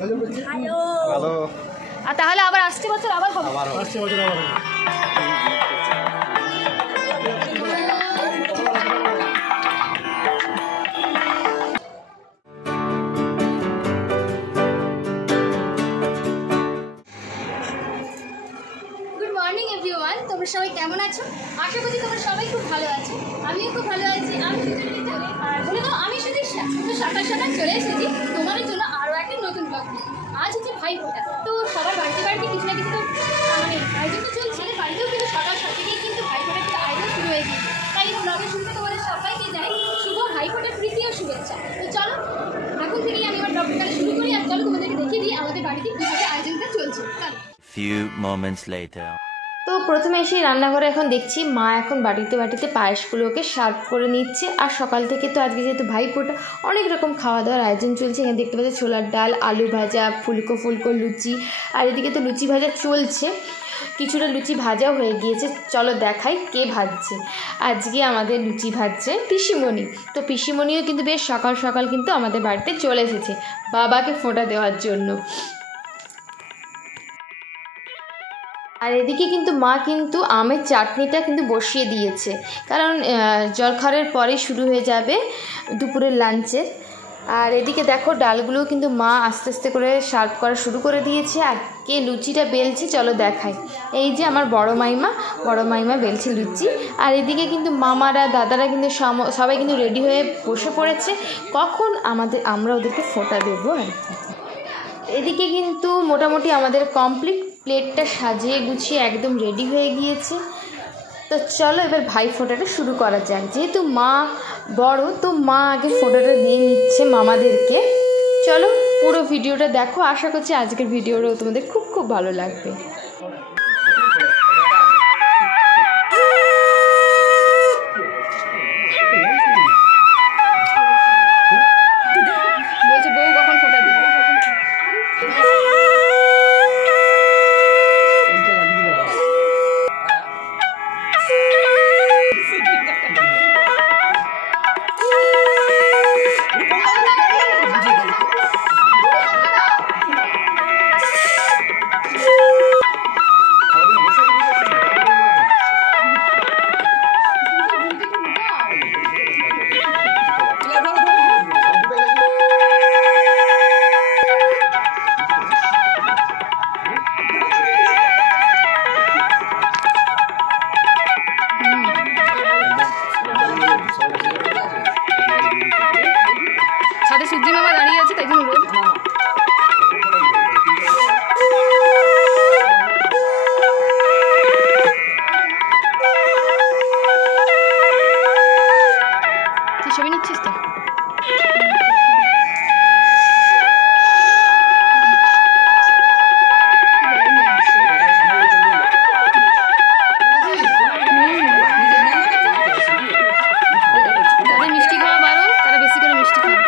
ভালো ভালো। আর তাহলে আবার আসছে বছর আবার হবে, আসছে বছর আবার হবে। তোমরা সবাই কেমন আছো? আশা করি তোমরা সবাই খুব ভালো আছো, আমিও খুব ভালো আছি। আমি বলে দাও, আমি সুদীক্ষা। তো সকাল সকাল চলে এসেছি তোমাদের জন্য আরও একটা নতুন ব্লগ নিয়ে। আজ হচ্ছে ভাইফোঁটা, তো সবার বাড়িতে বাড়িতে কিছু না কিছু তো মানে আয়োজন তো চলছে। বাড়িতেও কিন্তু সকাল থেকেই কিন্তু ভাইফোঁটার কিন্তু আয়োজন শুরু হয়ে গিয়েছে। তাই ব্লগের শুরুতে তোমাদের সবাইকে জানাই শুভ ভাইফোঁটার প্রীতি ও শুভেচ্ছা। তো চলো এখন থেকেই আমি আমার ব্লগটা শুরু করি, আর চলো তোমাদেরকে দেখিয়ে দিই আমাদের বাড়িতে কীভাবে আয়োজনটা চলছে। Few moments later. তো প্রথমে এসে রান্নাঘরে এখন দেখছি মা এখন বাটিতে বাটিতে পায়েসগুলোকে সার্ভ করে নিচ্ছে। আর সকাল থেকে তো আজকে যেহেতু ভাইফোঁটা অনেক রকম খাওয়া দাওয়ার আয়োজন চলছে। এখানে দেখতে পাচ্ছি ছোলার ডাল, আলু ভাজা, ফুলকো ফুলকো লুচি, আর এদিকে তো লুচি ভাজা চলছে, কিছুটা লুচি ভাজাও হয়ে গিয়েছে। চলো দেখাই কে ভাজছে। আজকে আমাদের লুচি ভাজছে পিসিমণি। তো পিসিমণিও কিন্তু বেশ সকাল সকাল কিন্তু আমাদের বাড়িতে চলে এসেছে বাবাকে ফোঁটা দেওয়ার জন্য। আর এদিকে কিন্তু মা কিন্তু আমের চাটনিটা কিন্তু বসিয়ে দিয়েছে, কারণ জলখাবারের পরেই শুরু হয়ে যাবে দুপুরের লাঞ্চের। আর এদিকে দেখো ডালগুলোও কিন্তু মা আস্তে আস্তে করে সার্ভ করা শুরু করে দিয়েছে। আর কে লুচিটা বেলছে চলো দেখাই। এই যে আমার বড় মাইমা বেলছে লুচি। আর এদিকে কিন্তু মামারা দাদারা কিন্তু সবাই কিন্তু রেডি হয়ে বসে পড়েছে কখন আমরা ওদেরকে ফোঁটা দেবো। আর এদিকে কিন্তু মোটামুটি আমাদের কমপ্লিট, প্লেটটা সাজিয়ে গুছিয়ে একদম রেডি হয়ে গিয়েছে। তো চলো এবার ভাইফোঁটাটা শুরু করা যাক। যেহেতু মা বড়, তো মা আগে ফোঁটাটা দিয়ে নিচ্ছে মামাদেরকে। চলো পুরো ভিডিওটা দেখো, আশা করছি আজকের ভিডিওটাও তোমাদের খুব খুব ভালো লাগবে। বলছে বউ কখন ফোঁটা দিবে। সাথে সূর্যি মামা দাঁড়িয়ে আছে, তাই জন্য রোদ। তুই ছবি নিচ্ছিস তো? তাদের মিষ্টি খাওয়া বারণ, তারা বেশি করে মিষ্টি খায়।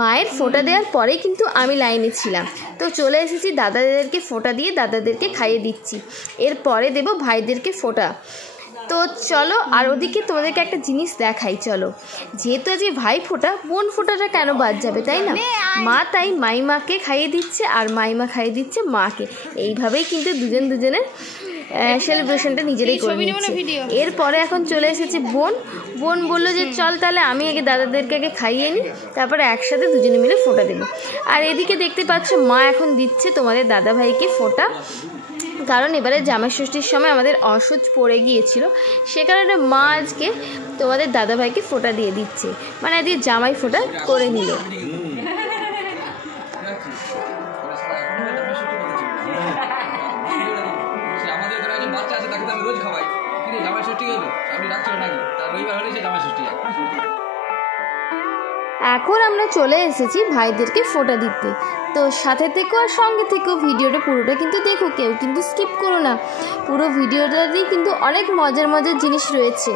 মায়ের ফোঁটা দেওয়ার পরেই কিন্তু আমি লাইনে ছিলাম। তো চলে এসেছি দাদাদেরকে ফোঁটা দিয়ে দাদাদেরকে খাইয়ে দিচ্ছি। এরপরে দেব ভাইদেরকে ফোঁটা। তো চলো, আর ওদিকে তোমাদেরকে একটা জিনিস দেখাই। চলো, যেহেতু আজকে ভাই ফোঁটা, বোন ফোঁটাটা কেন বাদ যাবে, তাই না? মা তাই মাইমাকে খাইয়ে দিচ্ছে আর মাইমা খাইয়ে দিচ্ছে মাকে। এইভাবেই কিন্তু দুজনের সেলিব্রেশনটা নিজেরাই করে নিচ্ছে। এরপরে এখন চলে এসেছে বোন বললো যে চল তাহলে আমি আগে দাদাদেরকে আগে খাইয়ে নিই, তারপরে একসাথে দুজনে মিলে ফোঁটা দেবো। আর এদিকে দেখতে পাচ্ছ মা এখন দিচ্ছে তোমাদের দাদাভাইকে ফোঁটা, কারণ এবারে জামাই ষষ্ঠীর সময় আমাদের অসুচ পড়ে গিয়েছিল, সে কারণে মা আজকে তোমাদের দাদাভাইকে ফোঁটা দিয়ে দিচ্ছে, মানে আজকে জামাই ফোঁটা করে নিল। এখন আমরা চলে এসেছি ভাইদেরকে ফোঁটা দিতে। তো সাথে থেকো আর সঙ্গে থেকো, ভিডিওটা পুরোটা কিন্তু দেখো, কেউ কিন্তু স্কিপ করো না। পুরো ভিডিওটাতেই কিন্তু অনেক মজার মজার জিনিস রয়েছে।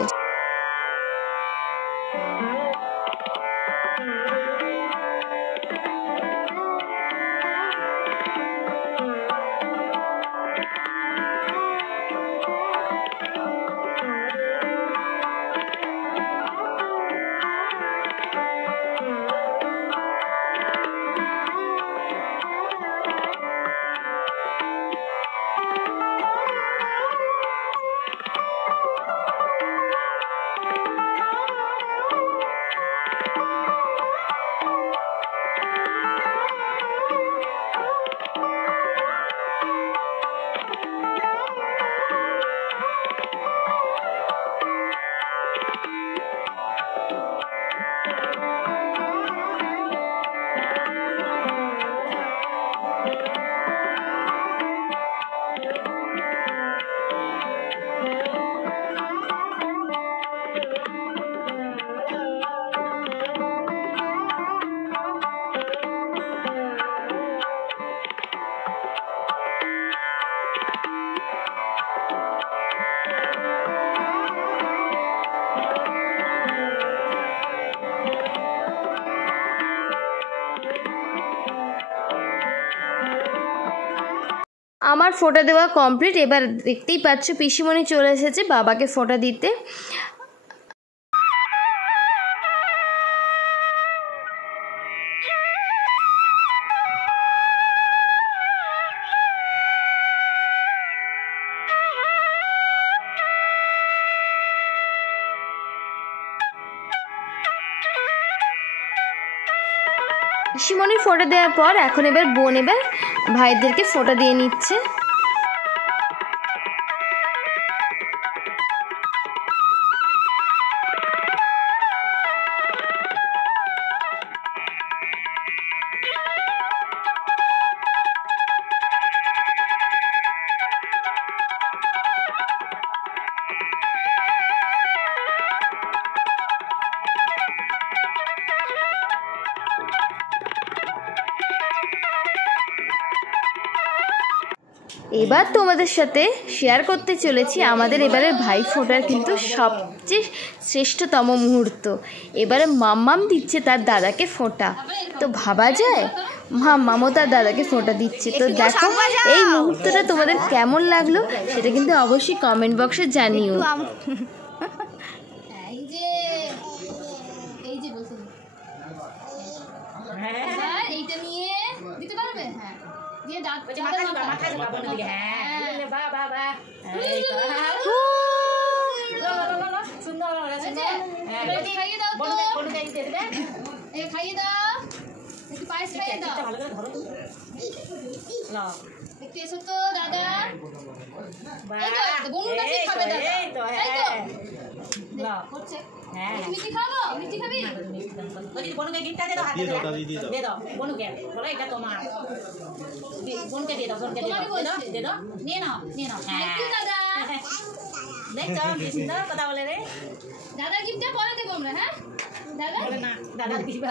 আমার ফোঁটা দেওয়া কমপ্লিট। এবার দেখতেই পাচ্ছ পিসিমণি চলে এসেছে বাবাকে ফোঁটা দিতে। পিসিমণির ফোঁটা দেওয়ার পর এখন এবার বোন এবার ভাইদেরকে ফোঁটা দিয়ে নিচ্ছে। এবার তোমাদের সাথে শেয়ার করতে চলেছি আমাদের এবারের ভাই ফোঁটার কিন্তু সবচেয়ে শ্রেষ্ঠতম মুহূর্ত। এবারে মাম্মাম দিচ্ছে তার দাদাকে ফোঁটা। তো ভাবা যায় মাম্মামও তার দাদাকে ফোঁটা দিচ্ছে। তো দেখো এই মুহূর্তটা তোমাদের কেমন লাগলো সেটা কিন্তু অবশ্যই কমেন্ট বক্সে জানিও। এইটা নিয়ে দিতে পারবে? হ্যাঁ দিয়ে দাঁত মাথায় বাবা দিকে। হ্যাঁ বাবা বাবা সুন্দর আছে। হ্যাঁ খাইয়ে দাও তো, বড় খাইয়ে দেবে। এই খাইয়ে দাও, একটু পায়েস খাইয়ে দাও। ভালো করে ধরো তো নাও, একটু এসো তো দাদা। এই তো বনুর কাছে খাবে দাদা। এই তো হ্যাঁ নাও হচ্ছে। হ্যাঁ মিষ্টি খাবো? মিষ্টি খাবি? ওই বনুকে গিফটটা দে দাও, হাতে দে দাও বনুকে। বলো এটা তোমার, বোনকে দিয়ে দাও, বোনকে দিয়ে দাও, দিয়ে দাও, নিয়ে নাও নিয়ে নাও। থ্যাংক ইউ দাদা। দেখো কি সুন্দর কথা বলে রে। দাদা গিফটটা পরে দেবো আমরা। হ্যাঁ দাদা বলে না, দাদা দিবা।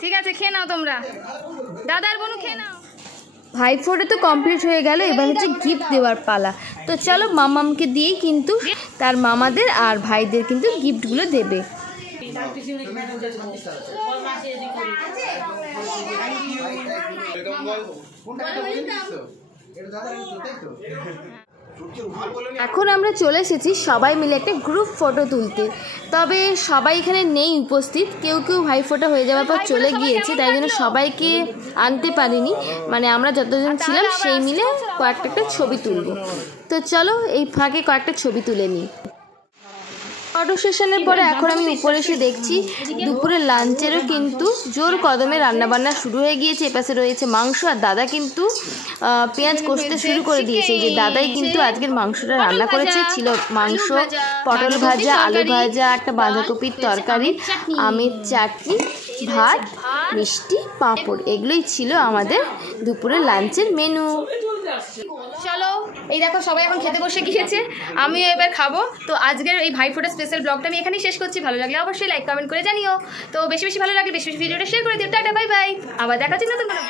ঠিক আছে খেয়ে নাও তোমরা, দাদার বোনু খেয়ে নাও। ভাই ফোঁটা তো কমপ্লিট হয়ে গেল, এবার হচ্ছে গিফট দেওয়ার পালা। তো চলো মামামকে দিয়েই কিন্তু তার মামাদের আর ভাইদের কিন্তু গিফটগুলো দেবে। এখন আমরা চলে এসেছি সবাই মিলে একটা গ্রুপ ফটো তুলতে। তবে সবাই এখানে নেই উপস্থিত, কেউ কেউ ভাই ফোঁটা হয়ে যাওয়ার পর চলে গিয়েছে, তাই জন্য সবাইকে আনতে পারিনি। মানে আমরা যতজন ছিলাম সেই মিলে কয়েকটা ছবি তুলব। তো চলো এই ফাঁকে কয়েকটা ছবি তুলে নিই। ফটো সেশনের পরে এখন আমি উপরে এসে দেখছি দুপুরের লাঞ্চেরও কিন্তু জোর কদমে রান্নাবান্না শুরু হয়ে গিয়েছে। এপাশে রয়েছে মাংস, আর দাদা কিন্তু পেঁয়াজ কষতে শুরু করে দিয়েছে। যে দাদাই কিন্তু আজকের মাংসটা রান্না করেছে। ছিল মাংস, পটল ভাজা, আলু ভাজা, একটা বাঁধাকপির তরকারি, আমের চাটনি, ভাত, মিষ্টি, পাঁপড়। এগুলোই ছিল আমাদের দুপুরের লাঞ্চের মেনু। চলো এই দেখো সবাই এখন খেতে বসে গিয়েছে, আমিও এবার খাবো। তো আজকের এই ভাইফোঁটা স্পেশাল ব্লগটা আমি এখানেই শেষ করছি। ভালো লাগলে অবশ্যই লাইক কমেন্ট করে জানিও। তো বেশি বেশি ভালো লাগলে বেশি বেশি ভিডিওটা শেয়ার করে দিও। টাটা বাই বাই, আবার দেখা হচ্ছে নতুন কোনো।